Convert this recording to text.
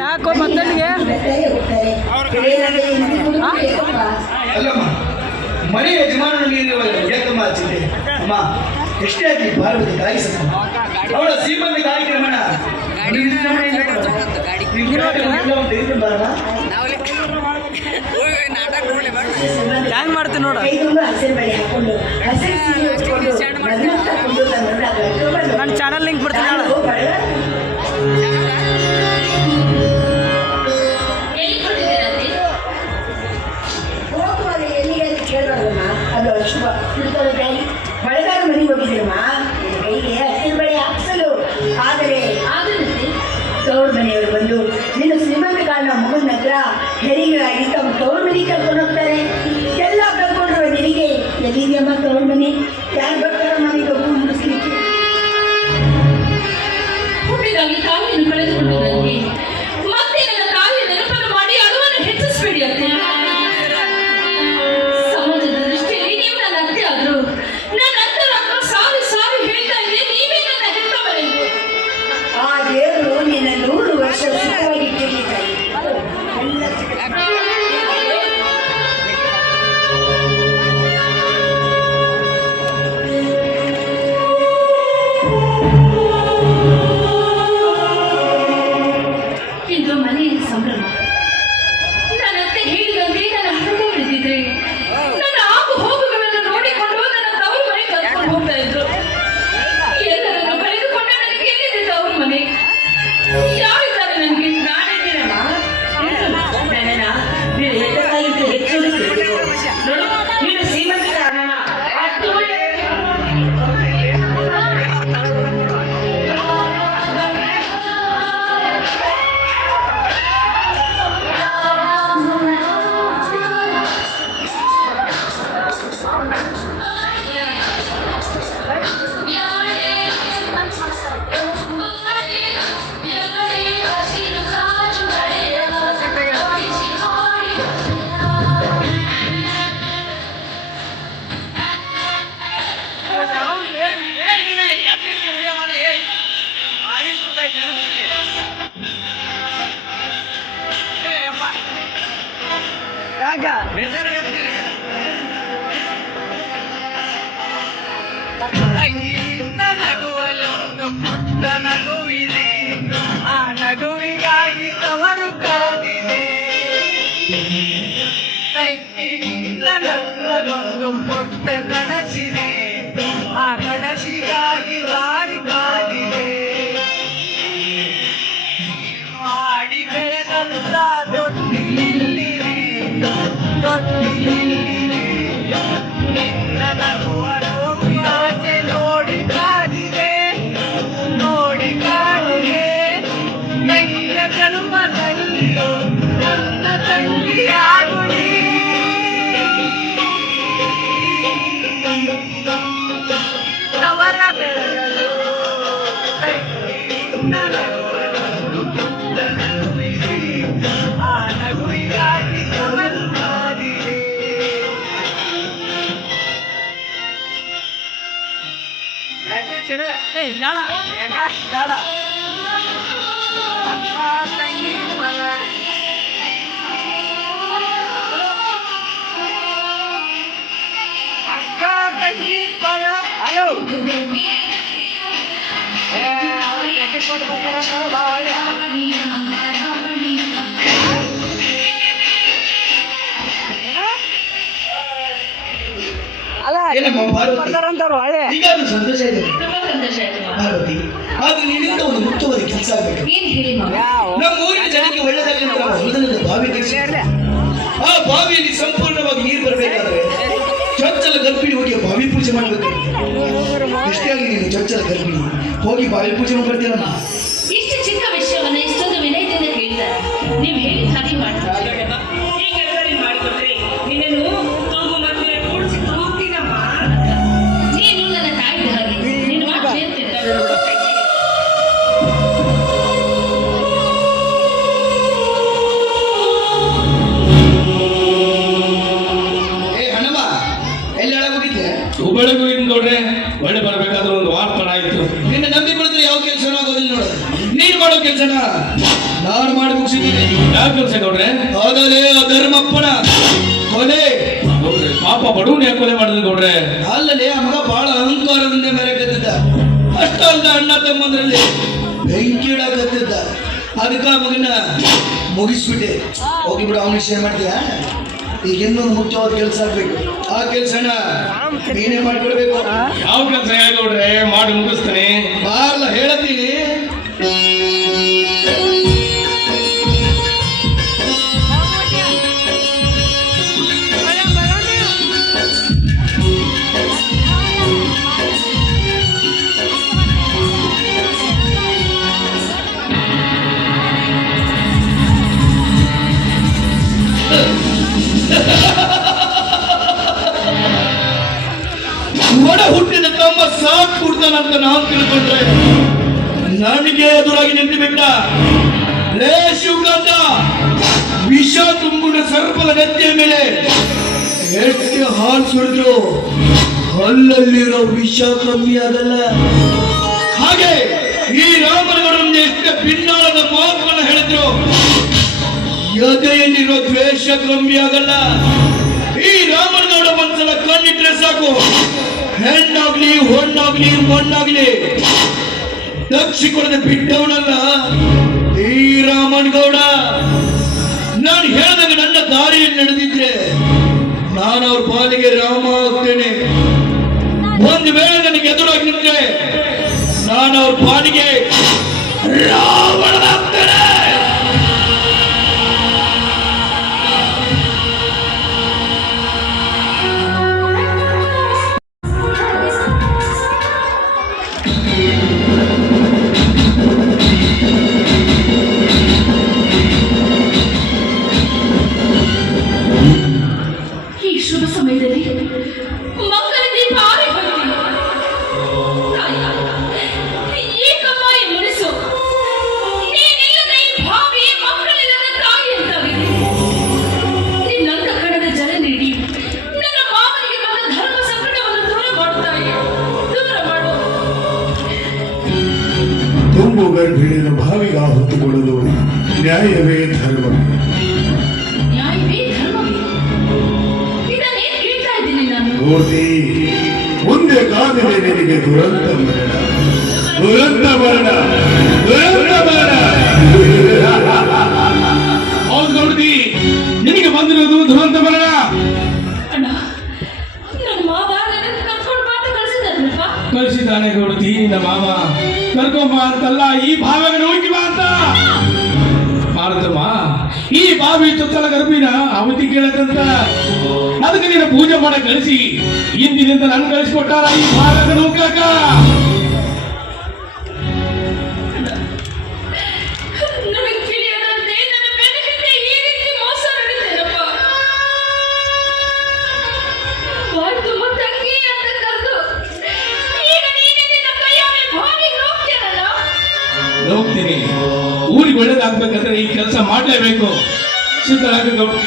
ಯಾಕೋ ಮತ್ತಲ್ಲಿಗೆ ಅಲ್ಲಮ್ಮ ಮನೆ ಯಜಮಾನ ಯಾಕಮ್ಮ ಚಿಂತೆ ಅಮ್ಮ ಎಷ್ಟೇ ಆಗಲಿ ಭಾರತದ ಗಾಡಿ ಅವಳ ಶ್ರೀಮಂತ ಕಾರ್ಯಕ್ರಮನ ಹ್ಯಾಂಗ್ ಮಾಡ್ತೀನಿ ನೋಡ ನನ್ನ ಚಾನಲ್ ಲಿಂಕ್ ಬಿಡ್ತೀನಿ ಅದು ಅಶುಭ ಮಳೆಗಾಲ ಮನೆಗೆ ಹೋಗಿದ್ದೆಮ್ಮ ಕೈಗೆ ಹಸಿರು ಬಳೆ ಹಾಕ್ಸಲು ಆದರೆ ತವ್ರ ಮನೆಯವರು ಬಂದು ನಿನ್ನ ಶ್ರೀಮಂತ ಕಾರಣ ಮಗನ ಹತ್ರ ಹೆರಿಗೆಯಾಗಿ ತಮ್ಮ ತವ್ರ ಮನೆಗೆ ಕರ್ಕೊಂಡು ಹೋಗ್ತಾರೆ. ಎಲ್ಲ ಕರ್ಕೊಂಡ್ರು ನಿನಗೆ ಎಲ್ಲಿದೆಯಮ್ಮ ತವ್ರ ಮನೆ? ಯಾರು ಬರ್ತಾರ ಮನೆಗೆ ಹೋಗಿ ಮುಗಿಸ್ಲಿಕ್ಕೆ? ಹುಟ್ಟಿದಾಗಿ ತಾಯಿಯನ್ನು ಕಳೆದುಕೊಂಡು ನನಗೆ ಮತ್ತೆ ನನ್ನ ತಾಯಿಯ ನೆನಪನ್ನು ಮಾಡಿ ಅಳುವನ್ನು ಹೆಚ್ಚಿಸಬೇಡಿ ಅಂತ ಸಮಾಜದ ದೃಷ್ಟಿಯಲ್ಲಿ ನೀವು ನನ್ನ ಅತ್ತೆ ಆದ್ರು ನನ್ನ ಅಂತರಂಗ ಸಾರಿ ಸಾರಿ ಹೇಳ್ತಾ ಇದ್ದೆ. ನೀವೇ ನನ್ನ ಹೆತ್ತವರೆಂದು ಆ ದೇವರು ನಿನ್ನ 100 ವರ್ಷ ಸುಖವಾಗಿ ಕೇಳಿದ್ದಾರೆ. ಇಂದು ಮನೆಯ ಸಂಭ್ರಮ. ನನ್ನ ಅತ್ತೆ ಹೇಳಿದಂತೆ ನನ್ನ ಹಠ ಬಿಡಿದಿದ್ರೆ ನನ್ನ ಆಗು ಹೋಗುಗಳನ್ನು ನೋಡಿಕೊಂಡು ನನ್ನ ತವರು ಮನೆ ಕರ್ಕೊಂಡು ಹೋಗ್ತಾ ಇದ್ರು. ಎಲ್ಲರನ್ನು ಕಳೆದುಕೊಂಡು ನನಗೆ ಎಲ್ಲಿದೆ ತವರು ಮನೆ? ಯಾರಿದ್ದಾರೆ ನನಗೆ? ನಾನಿದ್ದೀನಮ್ಮ. ನನ್ನ ನೀನು ಹೆತ್ತಕ್ಕಾಗಿದ್ದು ಹೆಚ್ಚು ನೋಡು, ನೀನು ಶ್ರೀಮಂತ ಕಾರಣ ನಗುವಿಗಾಗಿ ತವರು ಕಾದಿದೆ ನನ್ನದೊಂದು ಪುಟ್ಟ ಕನಸಿದೆ. ಆ ಕನಸಿಗಾಗಿ ದಾರಿ ಕಾದಿದೆ. ಮಾಡಿ ಬೆಳೆದಂತ ದೊಡ್ಡಿಲ್ಲಿದೆ ನಿನ್ನ ನಗುವ ಆಸೆ ನೋಡಿ ಕಾದಿದೆ ನೋಡಿ ಕಾದಿದೆ. ನನ್ನ ಜನ್ಮದಲ್ಲಿ ನನ್ನ ತಂಗಿಯಾಗು ನೀ. ತವರ ಬೆಳಗಲು ಆ ನಗುವಿಗಾಗಿ ತವರು ಕಾದಿದೆ. ಈಗಾದ್ರೂ ಸಂತೋಷ ಇದೆ ತುಂಬಾ ಸಂತೋಷ ಆಯ್ತು. ಪಾರ್ವತಿ. ಆದ್ರೆ ನಿನ್ನಿಂದ ಒಂದು ಮುಖ್ಯವಾದ ಕೆಲಸ ಆಗ್ಬೇಕು. ಏನ್ ಹೇಳಿ ಮಗ? ನಮ್ಮ ಊರಿನ ಜನಕ್ಕೆ ಒಳ್ಳೆದಾಗಲಿ ಅಂತ ಮೊದಲನೇ ಬಾವಿ ತೆಗೆಸಿದ್ರೆ ಆ ಬಾವಿಯಲ್ಲಿ ಸಂಪೂರ್ಣವಾಗಿ ನೀರು ಬರಬೇಕಾದ್ರೆ ಚೊಚ್ಚಲ ಗರ್ಭಿಣಿ ಹೋಗಿ ಬಾವಿ ಪೂಜೆ ಮಾಡ್ಬೇಕು. ಎಷ್ಟೇ ಆಗಲಿ ನೀನು ಚೊಚ್ಚಲ ಗರ್ಭಿಣಿ ಹೋಗಿ ಬಾವಿ ಪೂಜೆ ಮಾಡ್ತೀರಮ್ಮ. ಇಷ್ಟು ಚಿಕ್ಕ ವಿಷಯವನ್ನ ಇಷ್ಟೊಂದು ವಿನಯದಿಂದ ಕೇಳ್ತಾರೆ. ನೀವು ಹೇಳಿ ಹಾಗೆ ಮಾಡ್ತಾರೆ. ಈ ಕೆಲಸ ನೀನು ಮಾಡಿಕೊಟ್ರೆ ನಿನ್ನನ್ನು ತೂಗು ಮಧ್ಯೆ ಕೂಡಿಸಿ ತೂಗ್ತೀನಮ್ಮ. ನೀನು ನನ್ನ ತಾಯಿ ಹಾಗೆ ನಿನ್ನ ಮಾತು ಹೇಳ್ತಿರ್ತಾರೆ. ಹುಬ್ಬಳ್ಳಿಗೂ ಇನ್ನು ನೋಡ್ರೆ ಒಳ್ಳೆ ಬರ್ಬೇಕಾದ್ರೆ ಒಂದು ವಾರ್ಪಣ ಆಯ್ತು. ನಿನ್ನ ನಂಬಿಕೊಳ್ಳಿದ್ರೆ ಯಾವ ಕೆಲಸನೂ ಆಗೋದಿಲ್ಲ ನೋಡು. ನೀನು ಮಾಡೋ ಕೆಲಸನ ನಾನು ಮಾಡಬೇಕು ಮುಗಿಸಿದ್ದೀನಿ. ಯಾವ ಕೆಲಸ ಗೌಡ್ರೆ? ಆದರೆ ಅಧರ್ಮಪ್ಪನ ಕೊಲೆ. ಗೌಡ್ರೆ ಪಾಪ ಬಡವನ್ ಯಾಕೆ ಕೊಲೆ ಮಾಡಿದ್ರು ಗೌಡ್ರೆ? ಅಲ್ಲಲ್ಲಿ ಆ ಮಗ ಬಹಳ ಅಹಂಕಾರದಿಂದ ಮೆರೆಕತ್ತಿದ್ದ. ಅಷ್ಟಲ್ಲ ಅಣ್ಣ ತಮ್ಮಂದ್ರಲ್ಲಿ ಬೆಂಕಿ ಇಡಕತ್ತಿದ್ದ. ಅದಕ್ಕೆ ಆ ಮಗನ ಮುಗಿಸ್ಬಿಟ್ಟೆ. ಹೋಗಿ ಬಿಡು, ಅವನಿಗೆ ಶೇರ್ ಮಾಡ್ತೀಯ. ಈಗ ಇನ್ನೊಂದು ಮುಖ್ಯವಾದ ಕೆಲಸ ಆಗ್ಬೇಕು. ಆ ಕೆಲಸನ ನೀನೇ ಮಾಡ್ಕೊಡ್ಬೇಕು. ಯಾವ ಕೆಲಸ ಗೌಡ್ರೆ? ಮಾಡಿ ಮುಗಿಸ್ತಾನೆ. ಬಾರ್ಲ ಹೇಳತ್ತೀನಿ. ಒಡ ಹುಟ್ಟಿದ ತಮ್ಮ ಸಾಕ್ ಕೊಡ್ತಾನಂತ ನಾವು ತಿಳ್ಕೊಂಡ್ರೆ ನನಗೆ ಎದುರಾಗಿ ನಿಂತು ಬಿಟ್ಟ. ಲೇ ಶಿವಕಾಂತ, ವಿಷ ತುಂಬಿದ ಸರ್ಪದ ನೆತ್ತಿಯ ಮೇಲೆ ಎಷ್ಟು ಹಾಲು ಸುರಿದ್ರು ಹಲ್ಲಲ್ಲಿರೋ ವಿಷ ಕಮ್ಮಿ ಆಗಲ್ಲ. ಹಾಗೆ ಈ ರಾಮನಗರನ್ನು ಎಷ್ಟು ಭಿನ್ನಾಳದ ಮಾತುಗಳನ್ನು ಹೇಳಿದ್ರು ಎದೆಯಲ್ಲಿರೋ ದ್ವೇಷ ಕಮ್ಮಿ ಆಗಲ್ಲ. ಈ ರಾಮನಗೌಡ ಒಂದ್ಸಲ ಕಣ್ಣಿಟ್ರೆ ಸಾಕು, ಹೆಣ್ಣಾಗ್ಲಿ ಹೊಣ್ಣಾಗ್ಲಿ ಮಣ್ಣಾಗ್ಲಿ ದಕ್ಷಿ ಕೊಡದೆ ಬಿಟ್ಟವನಲ್ಲ ಈ ರಾಮನಗೌಡ. ನಾನು ಹೇಳಿದಾಗ ನನ್ನ ದಾರಿಯಲ್ಲಿ ನಡೆದಿದ್ರೆ ನಾನು ಅವ್ರ ಪಾಲಿಗೆ ರಾಮ ಆಗ್ತೇನೆ. ಒಂದು ವೇಳೆ ನನಗೆ ಎದುರಾಗಿ ನಿಂತ್ರೆ ನಾನು ಅವ್ರ ಪಾಲಿಗೆ ರಾವಣನಾಗ್ತೇನೆ. ಈ ಶುಭ ಸಮಯದಲ್ಲಿ ಮಕ್ಕಳ ದೀಪ ಆರಿ ಬರ್ತೀನಿ. ಈ ಕಮಾಯಿ ಮುನಿಸು ನೀನಿಲ್ಲದ ಈ ಭಾವಿ ಮಕ್ಕಳಿಲ್ಲದ ತಾಯಿ ಅಂತಾಗಿದೆ. ನಿನ್ನಂತ ಕಣದ ಜಲ ನೀಡಿ ನನ್ನ ಮಾವನಿಗೆ ಬಂದ ಧರ್ಮ ಸಂಕಟವನ್ನು ದೂರ ಮಾಡುತ್ತಾಯಿ. ದೂರ ಮಾಡು. ತುಂಬು ಗರ್ಭಿಣಿಯನ್ನು ಭಾವಿಗೆ ಹೊತ್ತುಕೊಡಲು ನ್ಯಾಯವೇ ಧರ್ಮವೇ. ನ್ಯಾಯವೇ ಧರ್ಮವೇ? ಇದನ್ನೇನು ಕೇಳ್ತಾ ಇದ್ದೀನಿ ನಾನು? ಮೂರ್ತಿ, ಮುಂದೆ ಕಾದಿದೆ ನಿನಗೆ ದುರಂತ ಮರಣ, ದುರಂತ ಮರಣ, ದುರಂತ ಮರಣ. ಹೌದು ಗೌಡ್ತಿ, ನಿನಗೆ ಬಂದಿರೋದು ದುರಂತ ಮರಣ. ಅಣ್ಣ, ನನ್ನ ಮಾವ ನನ್ನನ್ನು ಕರ್ಕೊಂಡು ಮಾತು ಕಳಿಸಿದ್ರಪ್ಪ. ಕಳಿಸಿದ್ದಾನೆ ಗೌಡ್ತಿ. ನಿನ್ನ ಮಾವ ಕರ್ಕೊಂಬ ಅಂತಲ್ಲ, ಈ ಭಾವಗೆ ಹೋಗಿ ಬಾ ಅಂತ. ಭಾರತಮ್ಮ, ಈ ಬಾವಿ ಚೊಚ್ಚಲ ಗರ್ಭಿನ ಅವಧಿ ಕೇಳದಂತ ಅದಕ್ಕೆ ನೀನು ಪೂಜೆ ಮಾಡಿ ಕಳಿಸಿ ಇಂದಿನಿಂದ ನನ್ ಕಳಿಸ್ಕೊಟ್ಟಾರ ಈ ಭಾಗದ ನೌಕಾಕ. ನನಗೆ ತಿಳಿಯದಂತೆ ನನ್ನ ಬೆನ್ನ ಹಿಂದೆ ಈ ರೀತಿ ಮೋಸ ನಡೀತೇನಪ್ಪ. ಬಾಯ್ ತುಂಬ ತಂಗಿ ಅಂತ ಕರೆದು ಈಗ ನೀನೆ ನಿನ್ನ ಕೈಯಾರೆ ಬಾವಿಗೆ ಹೋಗ್ತೀರಲ್ಲ. ಹೋಗ್ತೀನಿ. ಊರಿಗೆ ಒಳ್ಳೇದಾಗ್ಬೇಕಂದ್ರೆ ಈ ಕೆಲಸ ಮಾಡ್ಲೇಬೇಕು. ಸಿದ್ಧರಾಗ ಗೌಡ್ತಿ.